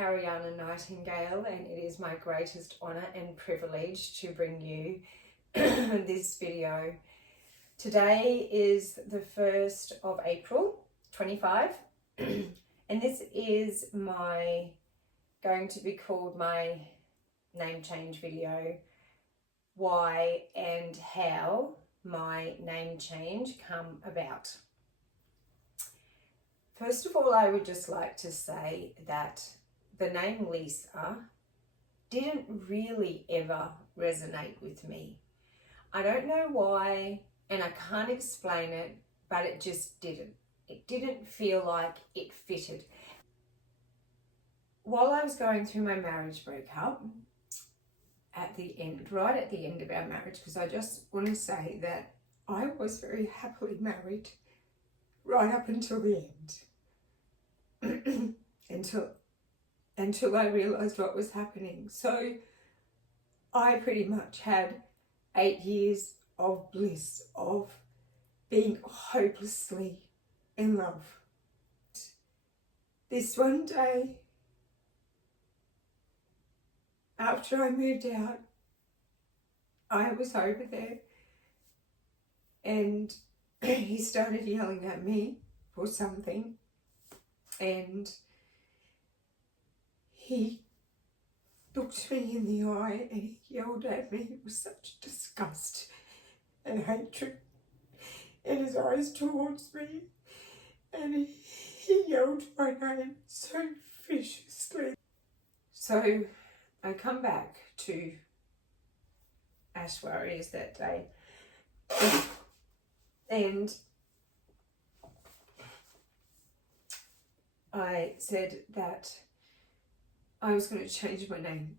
Ariana Nightingale, and it is my greatest honour and privilege to bring you this video. Today is the 1st of April 25 and this is going to be called my name change video, why and how my name change come about. First of all, I would just like to say that the name Lisa didn't really ever resonate with me. I don't know why, and I can't explain it, but it just didn't. It didn't feel like it fitted. While I was going through my marriage breakup, right at the end of our marriage, because I just want to say that I was very happily married right up until the end. until I realised what was happening. So I pretty much had 8 years of bliss, of being hopelessly in love. This one day, after I moved out, I was over there and he started yelling at me for something, and he looked me in the eye and he yelled at me with such disgust and hatred in his eyes towards me, and he yelled my name so viciously. So I come back to Ash Warriors that day and I said that I was going to change my name.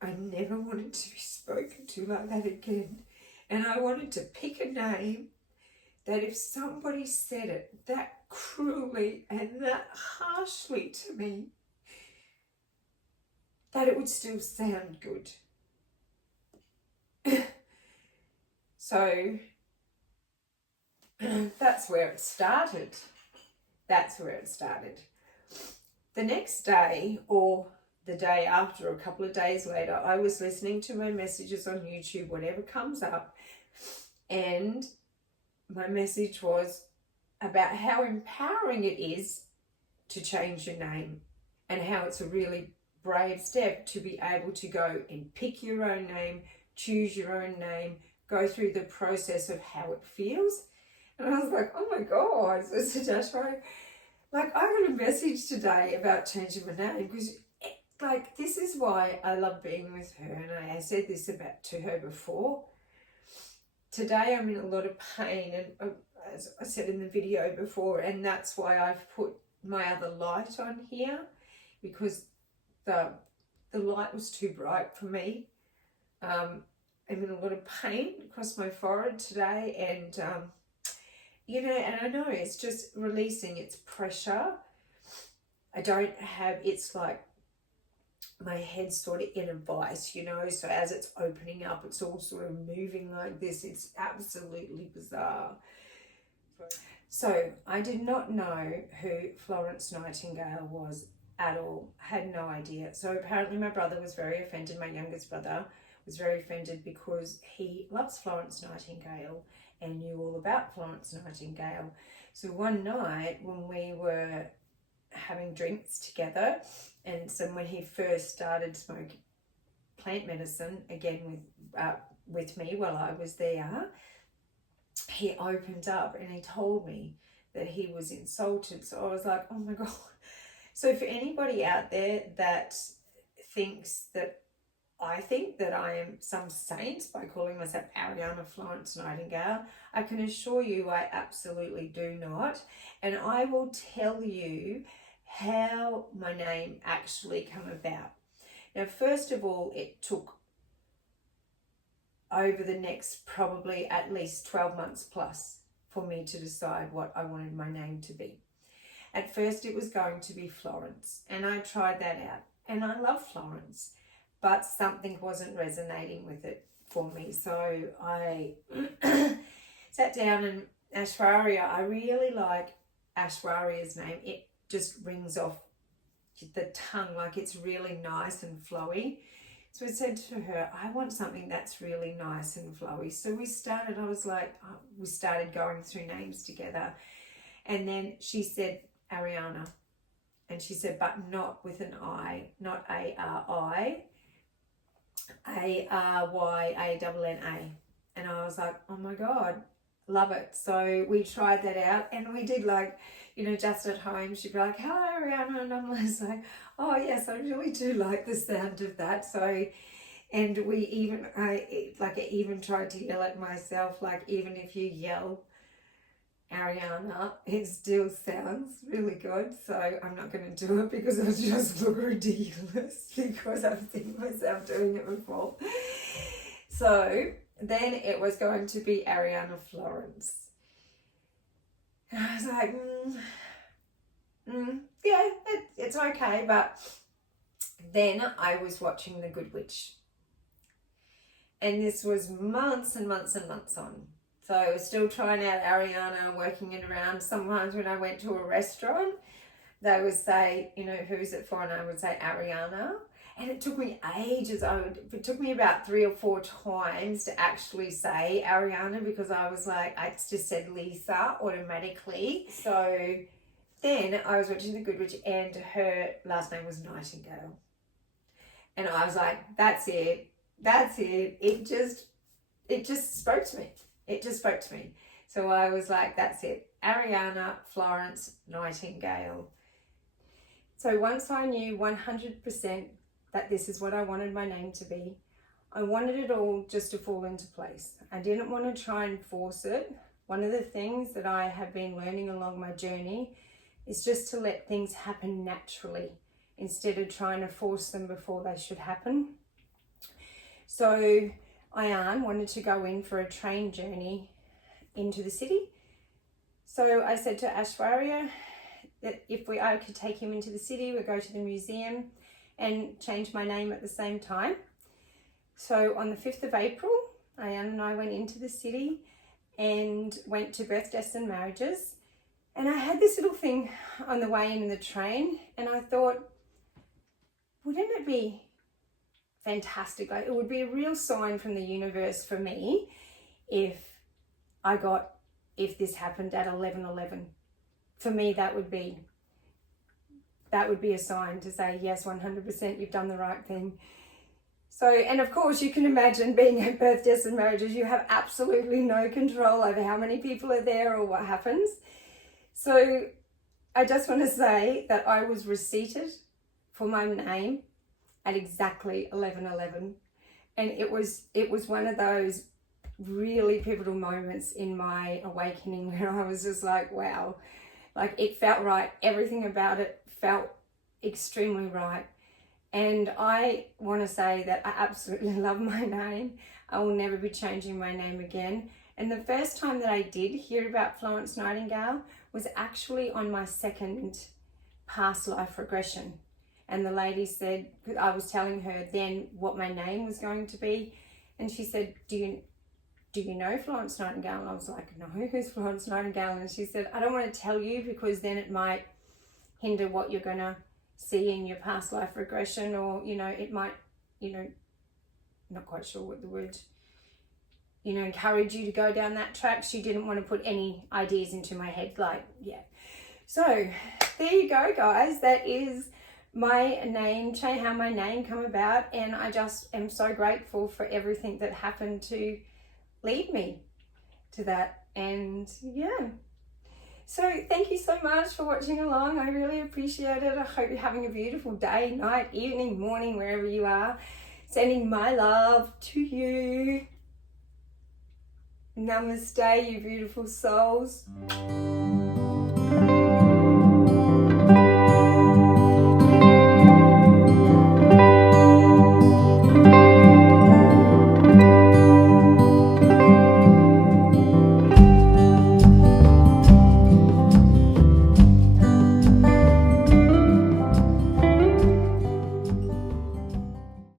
I never wanted to be spoken to like that again. And I wanted to pick a name that if somebody said it that cruelly and that harshly to me, that it would still sound good. So that's where it started. The next day, or the day after, a couple of days later, I was listening to my messages on YouTube, whatever comes up, and my message was about how empowering it is to change your name and how it's a really brave step to be able to go and pick your own name, choose your own name, go through the process of how it feels. And I was like, oh my God, this is just right. Like, I got a message today about changing my name because, like, this is why I love being with her. And I said this to her before. Today I'm in a lot of pain, and as I said in the video before, and that's why I've put my other light on here, because the light was too bright for me. I'm in a lot of pain across my forehead today, and you know, and I know it's just releasing its pressure. I don't have, it's like my head's sort of in a vice, you know, so as it's opening up, it's all sort of moving like this. It's absolutely bizarre. So I did not know who Florence Nightingale was at all, had no idea. So apparently my brother was very offended, my youngest brother was very offended, because he loves Florence Nightingale and knew all about Florence Nightingale. So one night when we were having drinks together, and so when he first started smoking plant medicine again with me while I was there, he opened up and he told me that he was insulted. So I was like, oh my God. So for anybody out there that thinks that I think that I am some saint by calling myself Ariana Florence Nightingale, I can assure you I absolutely do not. And I will tell you how my name actually came about. Now, first of all, it took over the next probably at least 12 months plus for me to decide what I wanted my name to be. At first it was going to be Florence, and I tried that out, and I love Florence, but something wasn't resonating with it for me. So I sat down, and Aishwarya, I really like Aishwarya's name. It just rings off the tongue, like it's really nice and flowy. So I said to her, I want something that's really nice and flowy. So we started going through names together. And then she said Ariana. And she said, but not with an I, not A-R-I, A-R-Y-A-N-N-A. And I was like, oh my God, love it. So we tried that out, and we did, like, you know, just at home, she'd be like, hello, Ariana. And I'm just like, oh yes, I really do like the sound of that. So, and I even tried to yell at myself, like, even if you yell Ariana, it still sounds really good. So I'm not going to do it because it'll just look ridiculous because I've seen myself doing it before. So then it was going to be Ariana Florence. And I was like, yeah, it's okay. But then I was watching The Good Witch. And this was months and months and months on. So I was still trying out Ariana, working it around. Sometimes when I went to a restaurant, they would say, you know, who's it for? And I would say Ariana. And it took me ages. It took me about 3 or 4 times to actually say Ariana, because I was like, I just said Lisa automatically. So then I was watching The Good Witch, and her last name was Nightingale. And I was like, that's it. It just spoke to me. It just spoke to me. So I was like, that's it. Ariana Florence Nightingale. So once I knew 100% that this is what I wanted my name to be, I wanted it all just to fall into place. I didn't want to try and force it. One of the things that I have been learning along my journey is just to let things happen naturally instead of trying to force them before they should happen. So Ayan wanted to go in for a train journey into the city. So I said to Ashwarya that if I could take him into the city, we'd go to the museum and change my name at the same time. So on the 5th of April, Ayan and I went into the city and went to Birth, Deaths and Marriages. And I had this little thing on the way in the train, and I thought, wouldn't it be fantastic? Like, it would be a real sign from the universe for me if this happened at 11:11. For me, that would be a sign to say, yes, 100%, you've done the right thing. So, and of course, you can imagine being at Birth, Deaths and Marriages, you have absolutely no control over how many people are there or what happens. So I just want to say that I was receipted for my name at exactly 11:11, and it was one of those really pivotal moments in my awakening where I was just like, wow, like it felt right. Everything about it felt extremely right. And I want to say that I absolutely love my name. I will never be changing my name again. And the first time that I did hear about Florence Nightingale was actually on my second past life regression. And the lady said, I was telling her then what my name was going to be. And she said, do you know Florence Nightingale? And I was like, no, who's Florence Nightingale? And she said, I don't want to tell you because then it might hinder what you're going to see in your past life regression, or, you know, it might, you know, not quite sure what the word, you know, encourage you to go down that track. She didn't want to put any ideas into my head, like, yeah. So there you go, guys. That is my name, how my name come about, and I just am so grateful for everything that happened to lead me to that. And yeah, so thank you so much for watching along. I really appreciate it. I hope you're having a beautiful day, night, evening, morning, wherever you are. Sending my love to you. Namaste, you beautiful souls.